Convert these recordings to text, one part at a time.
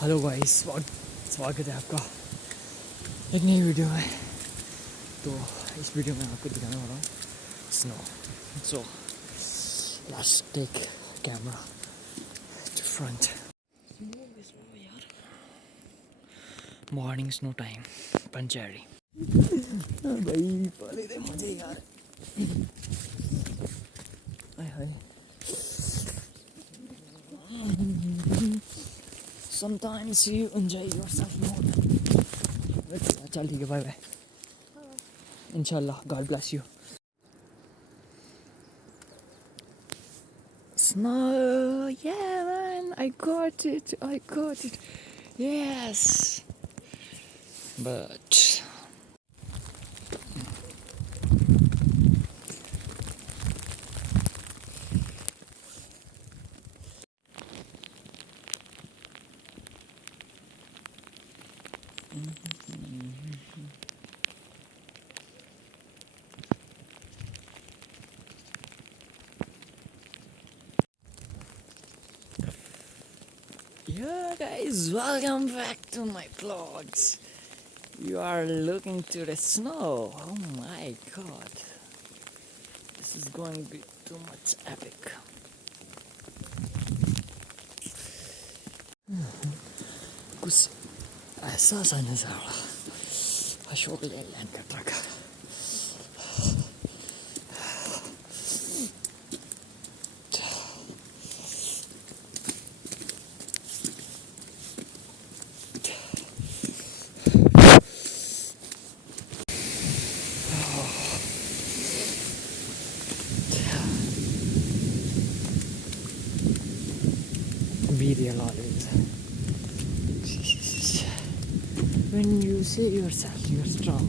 Hello guys, स्वागत है आपका एक नई वीडियो में। तो इस वीडियो में आपको दिखाने वाला हूँ snow. So let's take camera to front. यार मॉर्निंग स्नो टाइम पंचैरी भाई पहले दे मजे यार। हाय हाय sometimes you enjoy yourself more. चल ठीक है, बाय बाय। इंशाल्लाह, God bless you. Snow, yeah man, I got it, yes. But yeah guys, welcome back to my vlogs. You are looking to the snow. Oh my god, this is going to be too much epic. कुछ ऐसा सा नज़ारा अशोक लेलैंड का truck. Be real always. When you say yourself you're strong,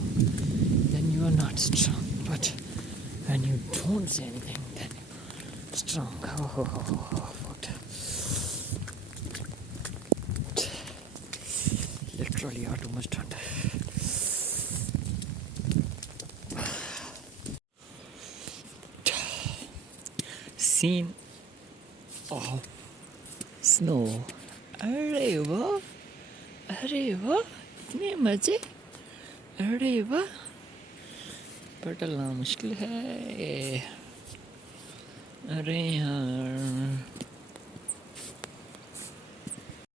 then you are not strong. But when you don't say anything, then you're strong. What? Literally, you are too much thunder. Scene of snow. अरे वाह, इतने मजे, अरे वाह, पटलना मुश्किल है, अरे यार।